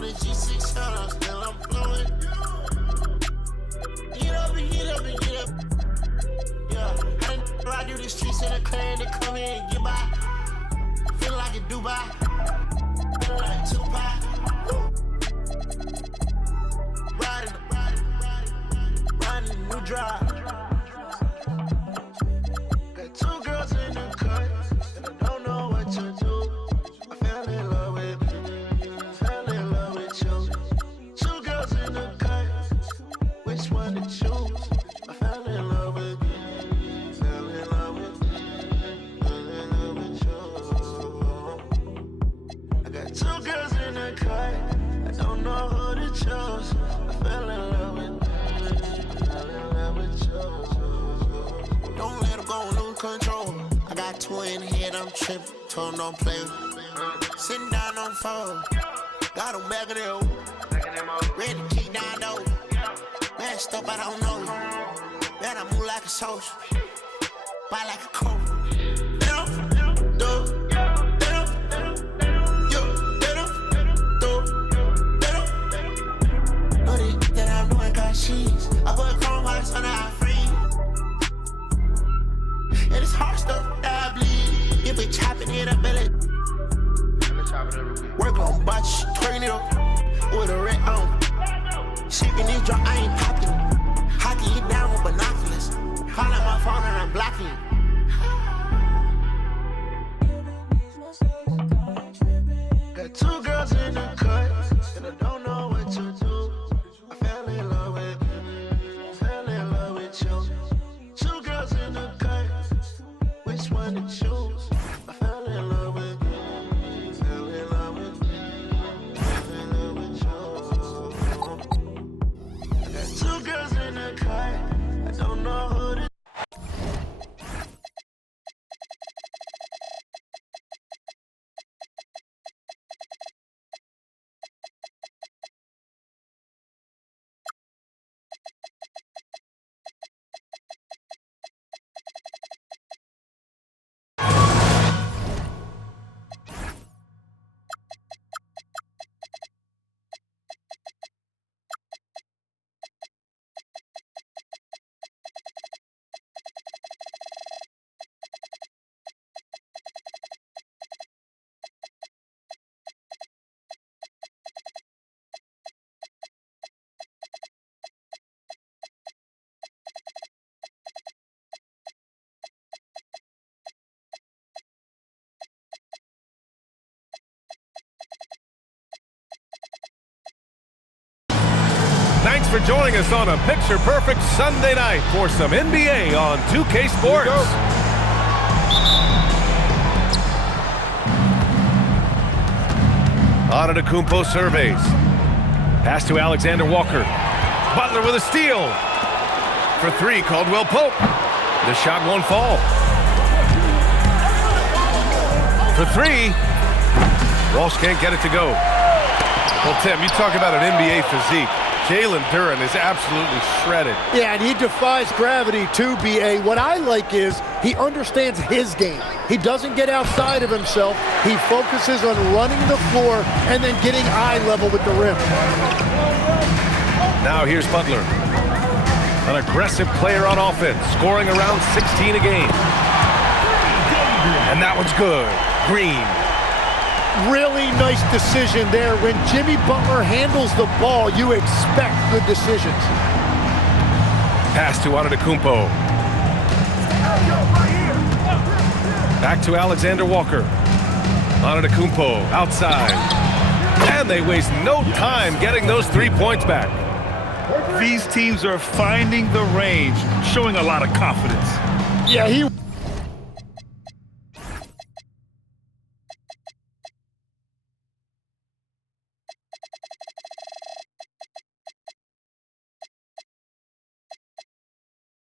on the G6 shut, still I'm flowing. Get up and get up and get up. Yeah, I didn't ride through the streets in a clan to come here and get by. Feel like in Dubai. Feel like Tupac. Riding a new drive. Got two girls in the cut, and I don't know what to do. I fell in love with you. Two girls in the cut, which one to choose? I fell in love with you. Fell in love with you. I got two girls in the cut, I don't know who to choose. I fell in love with you. Don't let them go, lose control. I got two in the head, I'm tripping. Told them don't play with me. Sitting down on the phone. Got them back of their own. Ready to kick down though. Man, stuff I don't know. Man, I move like a soldier. Buy like a coat. I put chrome hearts on our free. And it's hard stuff that I bleed. If we chopping it up, belly. Work on botch, turn it up with a red on. Shaking this drop, I ain't popping. Hocking you down with binoculars. Call out my phone and I'm blocking you. Got two girls in the cut, and I don't know what to do. I fell in love with you. Two girls in the cut, which one to choose? I fell in love with you. Fell in love with you. Fell in love with you. I got two girls in the cut, I don't know who to. Thanks for joining us on a picture-perfect Sunday night for some NBA on 2K Sports. Antetokounmpo surveys. Pass to Alexander Walker. Butler with a steal. For three, Caldwell Pope. The shot won't fall. For three, Walsh can't get it to go. Well, Tim, you talk about an NBA physique. Jalen Duren is absolutely shredded. Yeah, and he defies gravity too, B.A. What I like is he understands his game. He doesn't get outside of himself. He focuses on running the floor and then getting eye level with the rim. Now here's Butler. An aggressive player on offense, scoring around 16 a game. And that one's good. Green. Really nice decision there. When Jimmy Butler handles the ball, you expect good decisions. Pass to Antetokounmpo. Back to Alexander Walker. Antetokounmpo outside. And they waste no time getting those 3 points back. These teams are finding the range, showing a lot of confidence. Yeah, he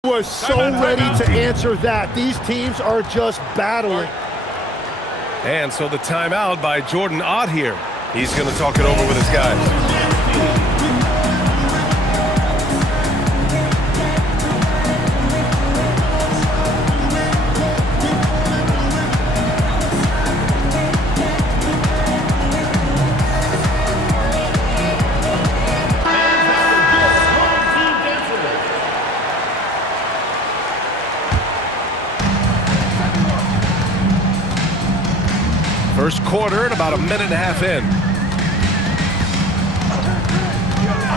was so ready to answer that. These teams are just battling. And so the timeout by Jordan Ott here. He's going to talk it over with his guys. quarter and about a minute and a half in.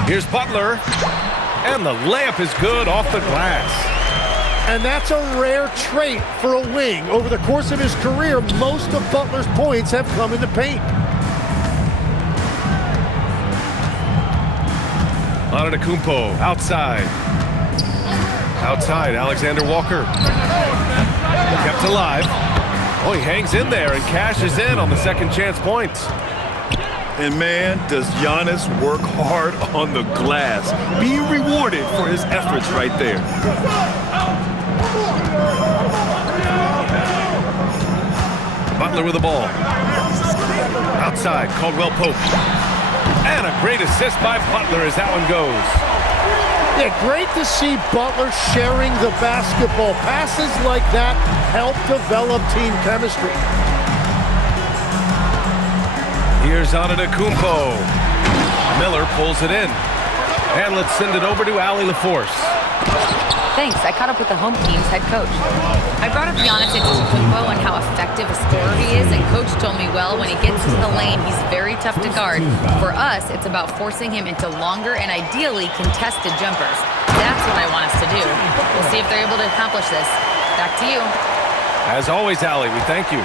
Here's Butler, and the layup is good off the glass. And that's a rare trait for a wing. Over the course of his career, most of Butler's points have come in the paint. Antetokounmpo outside. Outside, Alexander Walker. Kept alive. Oh, he hangs in there and cashes in on the second chance points. And man, does Giannis work hard on the glass. Being rewarded for his efforts right there. Butler with the ball. Outside, Caldwell Pope. And a great assist by Butler as that one goes. Yeah, great to see Butler sharing the basketball. Passes like that help develop team chemistry. Here's Antetokounmpo. Miller pulls it in. And let's send it over to Allie LaForce. Thanks. I caught up with the home team's head coach. I brought up Giannis Antetokounmpo and how effective a scorer he is, and coach told me, well, when he gets into the lane, he's very tough to guard. For us, it's about forcing him into longer and ideally contested jumpers. That's what I want us to do. We'll see if they're able to accomplish this. Back to you. As always, Allie, we thank you.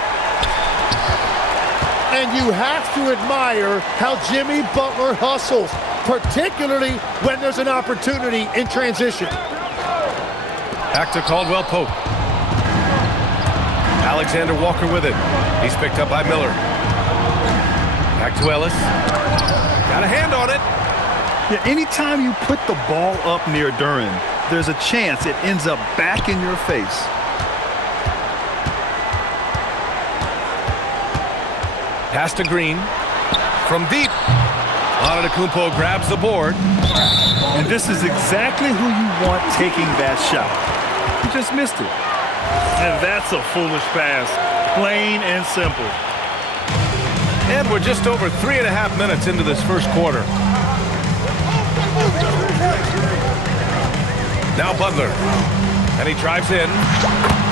And you have to admire how Jimmy Butler hustles, particularly when there's an opportunity in transition. Back to Caldwell Pope. Alexander Walker with it. He's picked up by Miller. Back to Ellis. Got a hand on it. Yeah, anytime you put the ball up near Duren, there's a chance it ends up back in your face. Pass to Green. From deep. Antetokounmpo grabs the board. And this is exactly who you want taking that shot. He just missed it. And that's a foolish pass. Plain and simple. And we're just over 3.5 minutes into this first quarter. Now Butler. And he drives in.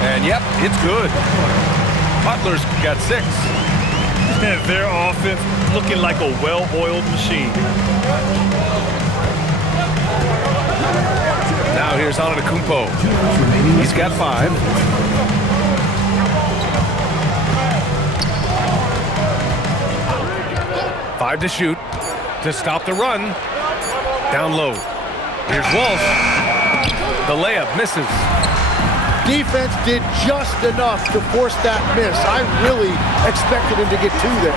And yep, it's good. Butler's got 6. And their offense looking like a well-oiled machine. Now here's Antetokounmpo. He's got 5. Five to shoot. To stop the run. Down low. Here's Walsh. The layup misses. Defense did just enough to force that miss. I really expected him to get 2 there.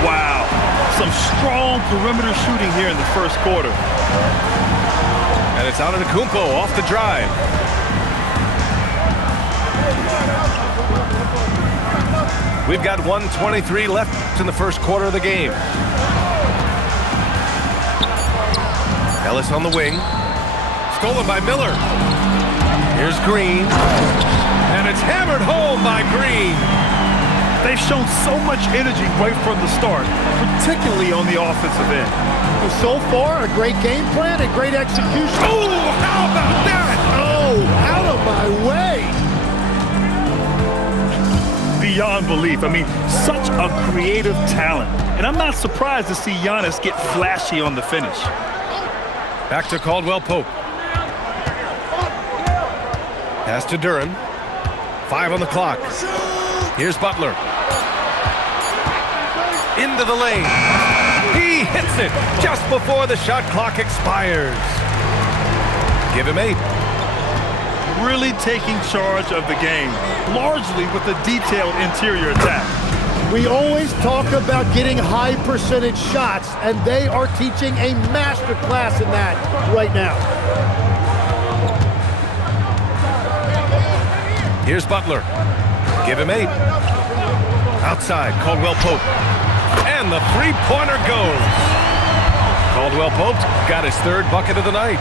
Wow. Some strong perimeter shooting here in the first quarter. And it's Antetokounmpo off the drive. We've got 1:23 left in the first quarter of the game. Ellis on the wing. Stolen by Miller. Here's Green. And it's hammered home by Green. They've shown so much energy right from the start, particularly on the offensive end. So far, a great game plan and great execution. Oh, how about that? Oh, out of my way. Beyond belief. I mean, such a creative talent. And I'm not surprised to see Giannis get flashy on the finish. Back to Caldwell Pope. Pass to Duren. 5 on the clock. Here's Butler. Into the lane. He hits it just before the shot clock expires. Give him 8. Really taking charge of the game, largely with a detailed interior attack. We always talk about getting high percentage shots, and they are teaching a master class in that right now. Here's Butler. Give him 8. Outside, Caldwell Pope. And the three-pointer goes. Caldwell Pope got his 3rd bucket of the night.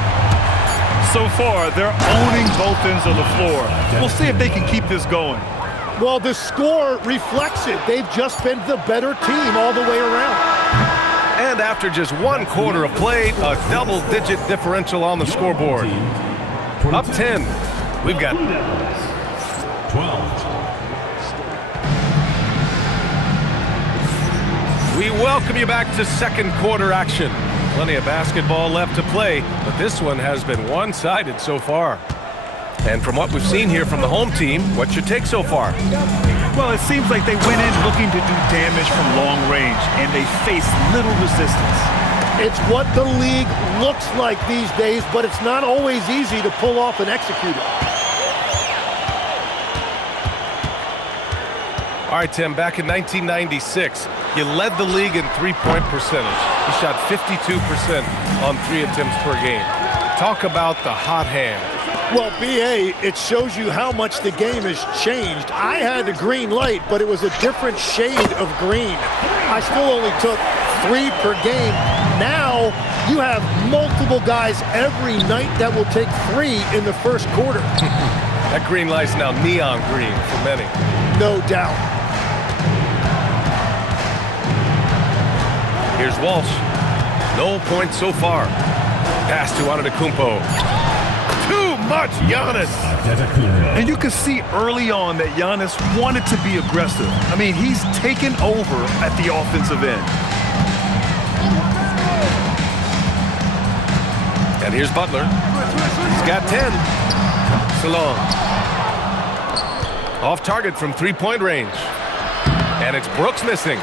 So far, they're owning both ends of the floor. We'll see if they can keep this going. Well, the score reflects it. They've just been the better team all the way around. And after just 1 quarter of play, a double-digit differential on the scoreboard. Up 10. We've got 12. We welcome you back to second quarter action. Plenty of basketball left to play, but this one has been one-sided so far. And from what we've seen here from the home team, what's your take so far? Well, it seems like they went in looking to do damage from long range, and they faced little resistance. It's what the league looks like these days, but it's not always easy to pull off and execute it. All right, Tim, back in 1996, you led the league in three-point percentage. You shot 52% on 3 attempts per game. Talk about the hot hand. Well, B.A., it shows you how much the game has changed. I had the green light, but it was a different shade of green. I still only took 3 per game. Now you have multiple guys every night that will take 3 in the first quarter. That green light's now neon green for many. No doubt. Here's Walsh. No points so far. Pass to Antetokounmpo. Too much, Giannis. And you can see early on that Giannis wanted to be aggressive. I mean, he's taken over at the offensive end. And here's Butler. He's got 10. Salon. Off target from three-point range. And it's Brooks missing.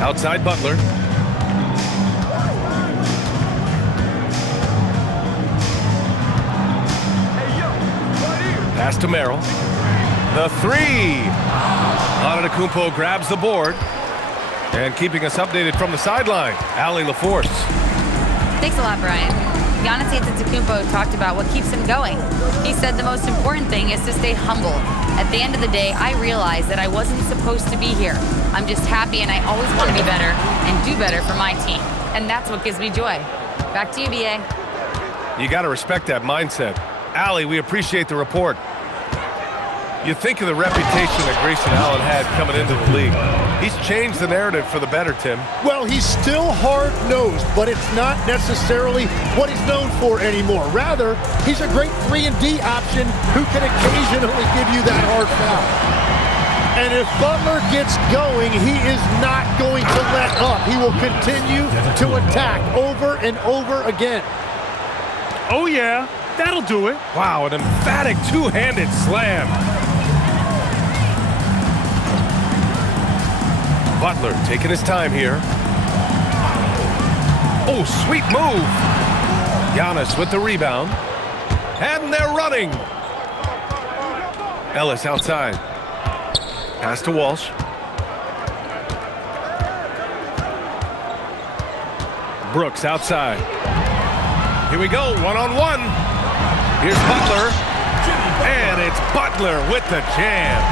Outside Butler. Pass to Merrill. The 3. Antetokounmpo grabs the board. And keeping us updated from the sideline, Allie LaForce. Thanks a lot, Brian. Giannis Antetokounmpo talked about what keeps him going. He said the most important thing is to stay humble. At the end of the day, I realized that I wasn't supposed to be here. I'm just happy, and I always want to be better and do better for my team. And that's what gives me joy. Back to you, B.A. You got to respect that mindset. Allie, we appreciate the report. You think of the reputation that Grayson Allen had coming into the league. He's changed the narrative for the better, Tim. Well, he's still hard-nosed, but it's not necessarily what he's known for anymore. Rather, he's a great 3-and-D option who can occasionally give you that hard foul. And if Butler gets going, he is not going to let up. He will continue to attack over and over again. Oh, yeah, that'll do it. Wow, an emphatic two-handed slam. Butler taking his time here. Oh, sweet move. Giannis with the rebound. And they're running. Ellis outside. Pass to Walsh. Brooks outside. Here we go, one-on-one. Here's Butler. And it's Butler with the jam.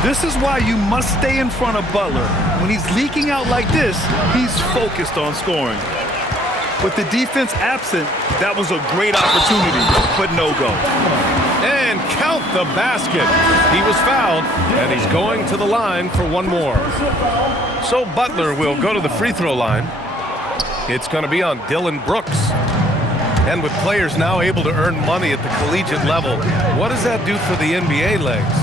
This is why you must stay in front of Butler. When he's leaking out like this, he's focused on scoring. With the defense absent, that was a great opportunity, but no go. And count the basket. He was fouled, and he's going to the line for one more. So Butler will go to the free throw line. It's going to be on Dylan Brooks. And with players now able to earn money at the collegiate level, what does that do for the NBA legs?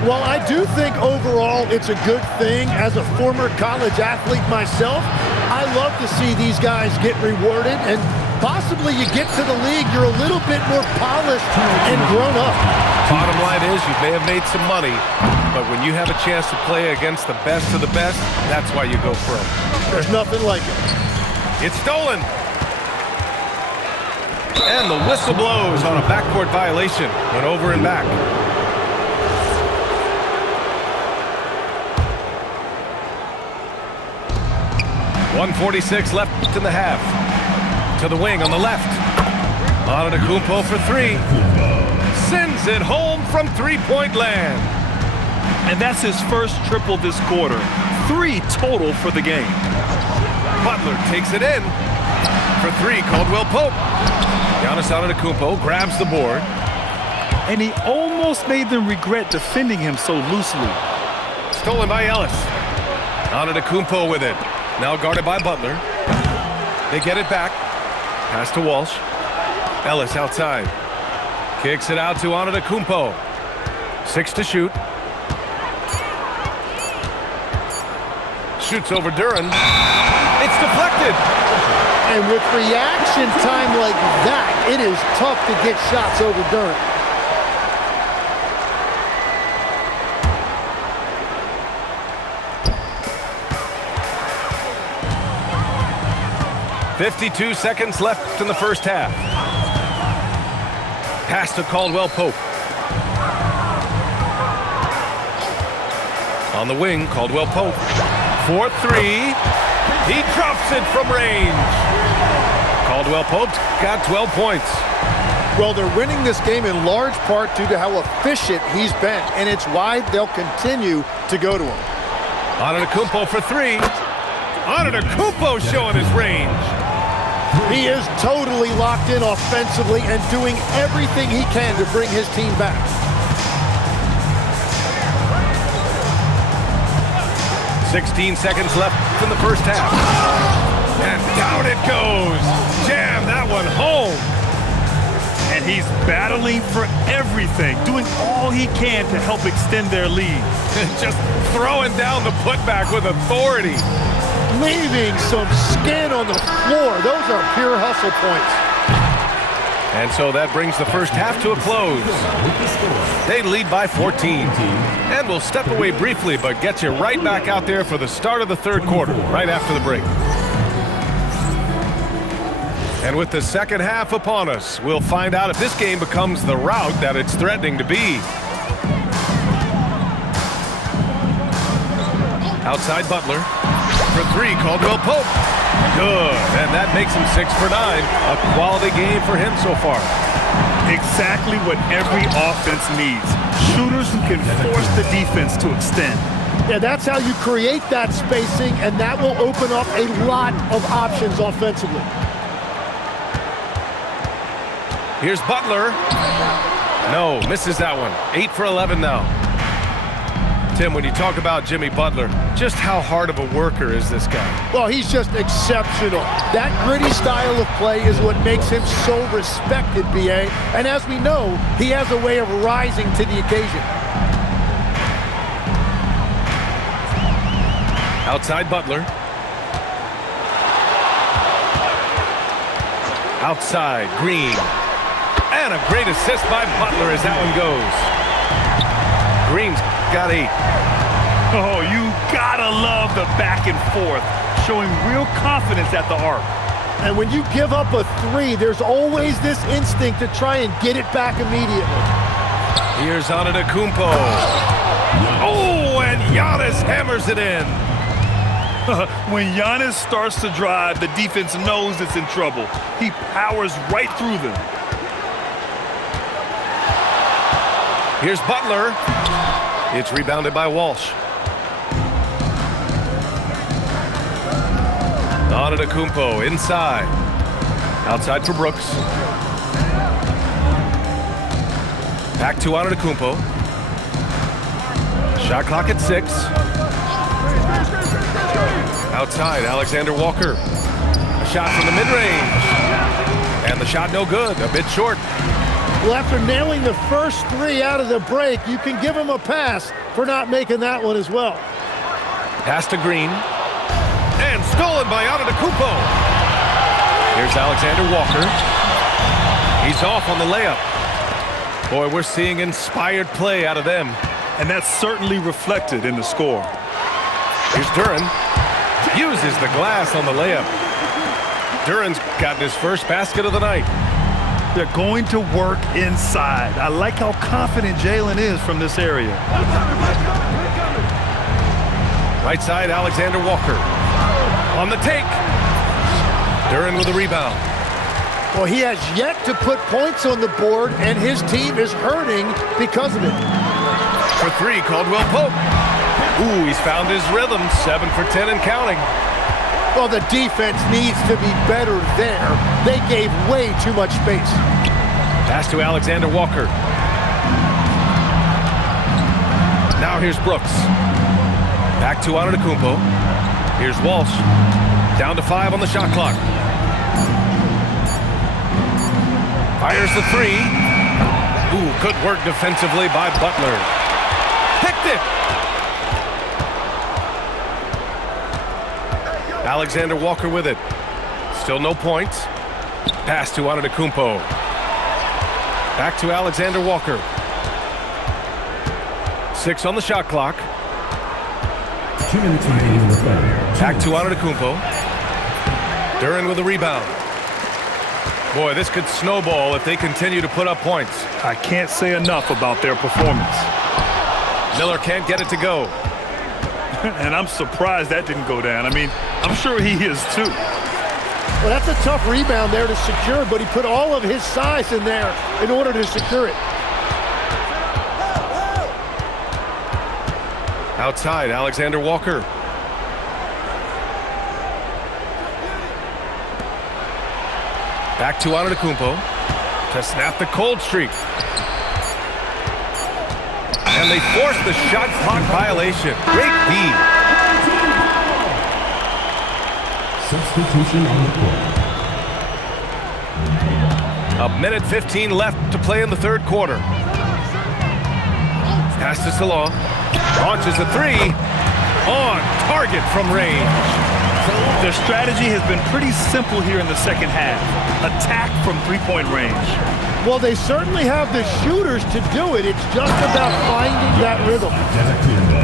Well, I do think overall it's a good thing. As a former college athlete myself, I love to see these guys get rewarded, and possibly you get to the league, you're a little bit more polished and grown up. Bottom line is you may have made some money, but when you have a chance to play against the best of the best, that's why you go pro. There's nothing like it. It's stolen. And the whistle blows on a backcourt violation. Went over and back. 1:46 left in the half. To the wing on the left. Antetokounmpo for 3. Sends it home from three-point land. And that's his first triple this quarter. 3 total for the game. Butler takes it in. For 3, Caldwell Pope. Giannis Antetokounmpo grabs the board. And he almost made them regret defending him so loosely. Stolen by Ellis. Antetokounmpo with it. Now guarded by Butler. They get it back. Pass to Walsh. Ellis outside. Kicks it out to Antetokounmpo. 6 to shoot. Shoots over Duran. It's deflected. And with reaction time like that, it is tough to get shots over Duran. .52 seconds left in the first half. Pass to Caldwell Pope. On the wing, Caldwell Pope. 4-3. He drops it from range. Caldwell Pope got 12 points. Well, they're winning this game in large part due to how efficient he's been, and it's why they'll continue to go to him. Antetokounmpo for three. Antetokounmpo showing his range. He is totally locked in offensively and doing everything he can to bring his team back. .16 seconds left in the first half. And down it goes. Jam that one home. And he's battling for everything, doing all he can to help extend their lead. Just throwing down the putback with authority. Leaving some skin on the floor. Those are pure hustle points. And so that brings the first half to a close. They lead by 14. And we'll step away briefly, but get you right back out there for the start of the third quarter, right after the break. And with the second half upon us, we'll find out if this game becomes the rout that it's threatening to be. Outside Butler. For three, Caldwell Pope. Good, and that makes him 6 for 9. A quality game for him so far. Exactly what every offense needs. Shooters who can force the defense to extend. Yeah, that's how you create that spacing, and that will open up a lot of options offensively. Here's Butler. No, misses that one. 8 for 11 now. Tim, when you talk about Jimmy Butler, just how hard of a worker is this guy? Well, he's just exceptional. That gritty style of play is what makes him so respected, B.A. And as we know, he has a way of rising to the occasion. Outside Butler. Outside Green. And a great assist by Butler as that one goes. Green's got 8. Oh, you gotta love the back and forth, showing real confidence at the arc. And when you give up a 3, there's always this instinct to try and get it back immediately. Here's Antetokounmpo. Oh, and Giannis hammers it in. When Giannis starts to drive, the defense knows it's in trouble. He powers right through them. Here's Butler. It's rebounded by Walsh. Antetokounmpo inside. Outside for Brooks. Back to Antetokounmpo. Shot clock at 6. Outside, Alexander Walker. A shot from the mid-range. And the shot no good, a bit short. Well, after nailing the first 3 out of the break, you can give him a pass for not making that one as well. Pass to Green. And stolen by Antetokounmpo. Here's Alexander Walker. He's off on the layup. Boy, we're seeing inspired play out of them. And that's certainly reflected in the score. Here's Duran. Uses the glass on the layup. Duran's gotten his first basket of the night. They're going to work inside. I like how confident Jalen is from this area. Right side, Alexander Walker. On the take. Duran with a rebound. Well, he has yet to put points on the board, and his team is hurting because of it. For 3, Caldwell Pope. Ooh, he's found his rhythm. 7 for 10 and counting. Well, the defense needs to be better there. They gave way too much space. Pass to Alexander Walker. Now here's Brooks. Back to Antetokounmpo. Here's Walsh. Down to 5 on the shot clock. Fires the 3. Ooh, good work defensively by Butler. Picked it. Alexander Walker with it. Still no points. Pass to Antetokounmpo. Back to Alexander Walker. 6 on the shot clock. 2 minutes remaining in the third. Back to Antetokounmpo. Duren with a rebound. Boy, this could snowball if they continue to put up points. I can't say enough about their performance. Miller can't get it to go. And I'm surprised that didn't go down. I mean, I'm sure he is too. Well, that's a tough rebound there to secure, but he put all of his size in there in order to secure it. Outside, Alexander Walker. Back to Antetokounmpo to snap the cold streak. And they force the shot clock violation. Great D. Substitution on the court. 1:15 left to play in the third quarter. Pass to Salah. Launches a three. On target from range. Their strategy has been pretty simple here in the second half. Attack from three-point range. Well, they certainly have the shooters to do it. It's just about finding that rhythm.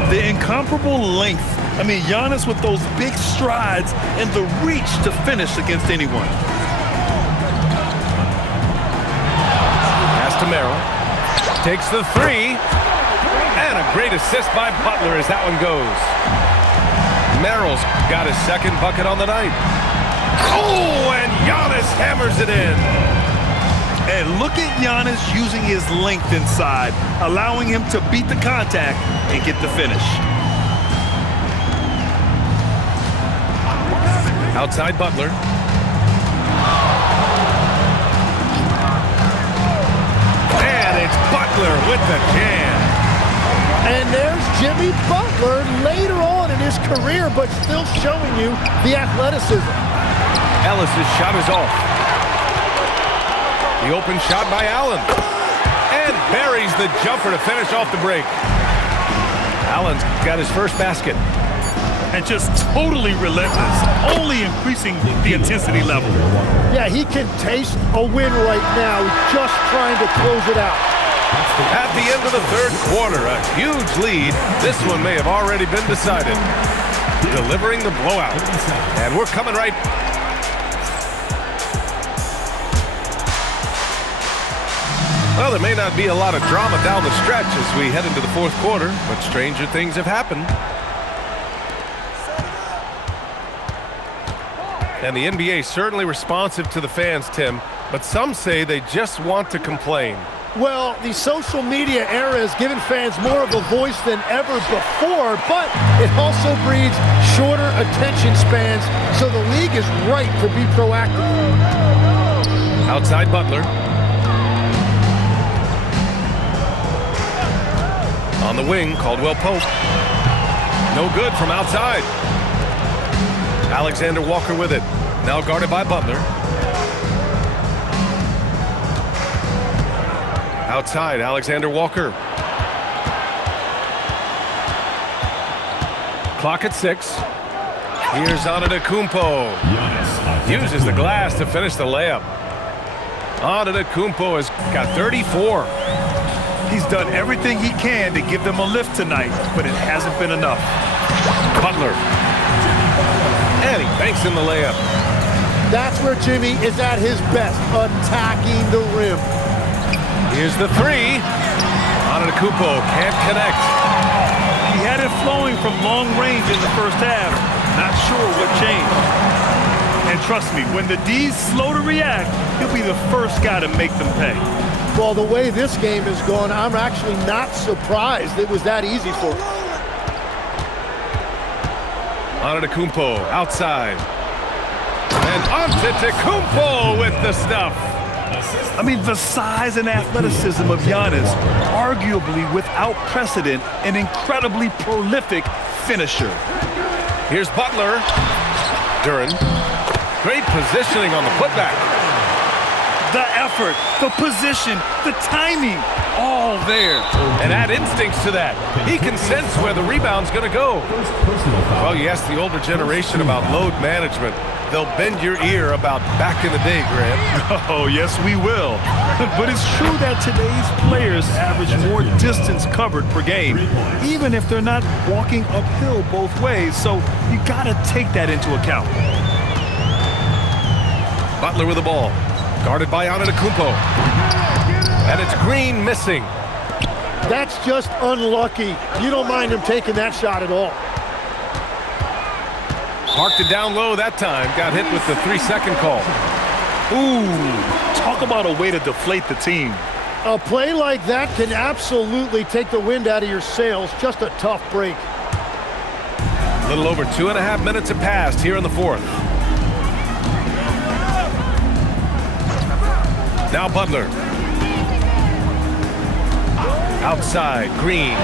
The incomparable length. I mean, Giannis with those big strides and the reach to finish against anyone. Pass to Merrill. Takes the three. And a great assist by Butler as that one goes. Merrill's got his second bucket on the night. Oh, and Giannis hammers it in. And look at Giannis using his length inside, allowing him to beat the contact and get the finish. Outside Butler. And it's Butler with the jam. And there's Jimmy Butler later on in his career, but still showing you the athleticism. Ellis's shot is off. The open shot by Allen. And buries the jumper to finish off the break. Allen's got his first basket. And just totally relentless, only increasing the intensity level. Yeah, he can taste a win right now, just trying to close it out. At the end of the third quarter, a huge lead. This one may have already been decided. Delivering the blowout. And we're coming right. Well, there may not be a lot of drama down the stretch as we head into the fourth quarter, but stranger things have happened. And the NBA certainly responsive to the fans, Tim, but some say they just want to complain. Well, the social media era has given fans more of a voice than ever before, but it also breeds shorter attention spans, so the league is right to be proactive. Outside Butler. On the wing, Caldwell Pope. No good from outside. Alexander Walker with it. Now guarded by Butler. Outside, Alexander Walker. Clock at 6. Here's Antetokounmpo. Uses the glass to finish the layup. Antetokounmpo has got 34. He's done everything he can to give them a lift tonight, but it hasn't been enough. Butler. And he banks in the layup. That's where Jimmy is at his best, attacking the rim. Here's the three. Antetokounmpo can't connect. He had it flowing from long range in the first half. Not sure what changed. And trust me, when the D's slow to react, he'll be the first guy to make them pay. Well, the way this game is going, I'm actually not surprised it was that easy for him. Antetokounmpo outside. And Antetokounmpo with the stuff. I mean, the size and athleticism of Giannis, arguably without precedent, an incredibly prolific finisher. Here's Butler. Duren. Great positioning on the putback. The effort, the position, the timing. all there. And add instincts to that. He can sense where the rebound's going to go. Well, you ask the older generation about load management. They'll bend your ear about back in the day, Grant. Oh, yes, we will. But it's true that today's players average more distance covered per game, even if they're not walking uphill both ways. So you got to take that into account. Butler with the ball. Guarded by Antetokounmpo. And it's Green missing. That's just unlucky. You don't mind him taking that shot at all. Parked it down low that time. Got hit with the 3-second call. Ooh, talk about a way to deflate the team. A play like that can absolutely take the wind out of your sails. Just a tough break. A little over 2.5 minutes have passed here in the fourth. Now Butler. Outside, Green.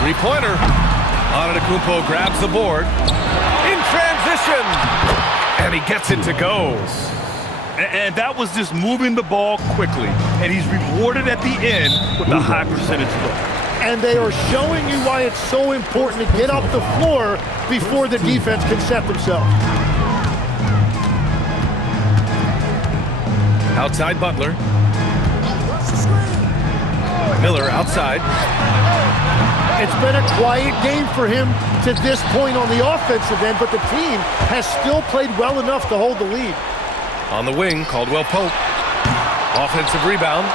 Three-pointer. Antetokounmpo grabs the board. In transition. And he gets it to go. And that was just moving the ball quickly. And he's rewarded at the end with a high percentage look. And they are showing you why it's so important to get up the floor before the defense can set themselves. Outside Butler. Miller outside. It's been a quiet game for him to this point on the offensive end, but the team has still played well enough to hold the lead. On the wing, Caldwell Pope. Offensive rebound.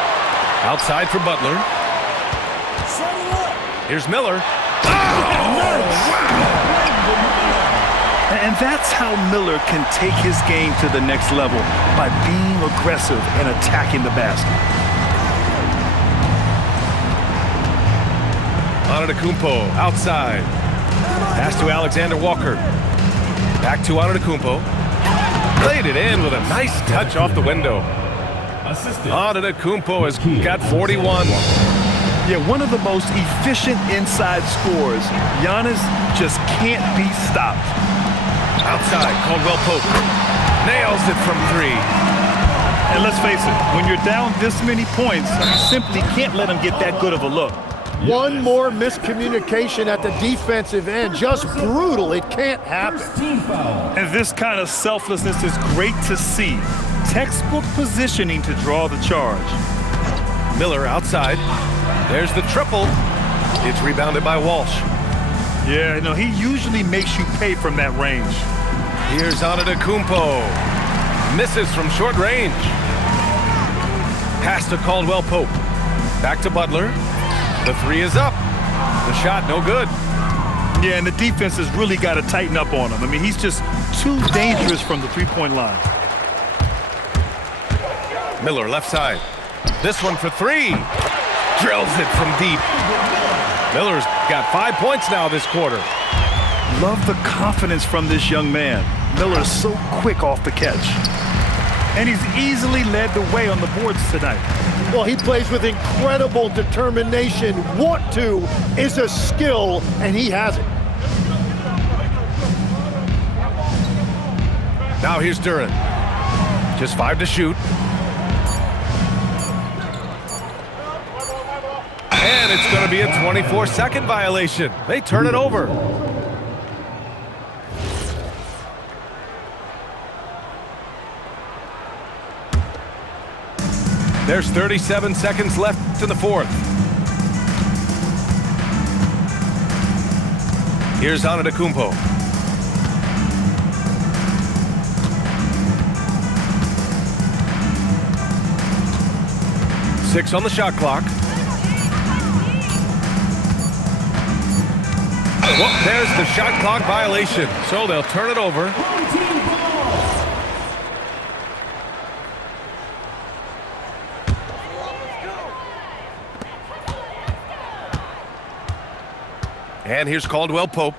Outside for Butler. Here's Miller. And that's how Miller can take his game to the next level, by being aggressive and attacking the basket. Antetokounmpo outside. Pass to Alexander Walker. Back to Antetokounmpo. Played it in with a nice touch off the window. Antetokounmpo has got 41. Yeah, one of the most efficient inside scorers. Giannis just can't be stopped. Outside, Caldwell Pope. Nails it from three. And let's face it, when you're down this many points, you simply can't let him get that good of a look. One more miscommunication at the defensive end. Just brutal. It can't happen. And this kind of selflessness is great to see. Textbook positioning to draw the charge. Miller outside. There's the triple. It's rebounded by Walsh. Yeah, no, he usually makes you pay from that range. Here's Antetokounmpo. Misses from short range. Pass to Caldwell Pope. Back to Butler. The three is up. The shot no good. Yeah, and the defense has really got to tighten up on him. I mean, he's just too dangerous from the three-point line. Miller left side. This one for three. Drills it from deep. Miller's got 5 points now this quarter. Love the confidence from this young man. Miller is so quick off the catch. And he's easily led the way on the boards tonight. Well, he plays with incredible determination. Want to is a skill, and he has it. Now here's Duran. Just 5 to shoot. And it's going to be a 24-second violation. They turn it over. There's 37 seconds left in the fourth. Here's Antetokounmpo. Six on the shot clock. Well, there's the shot clock violation, so they'll turn it over. And here's Caldwell Pope.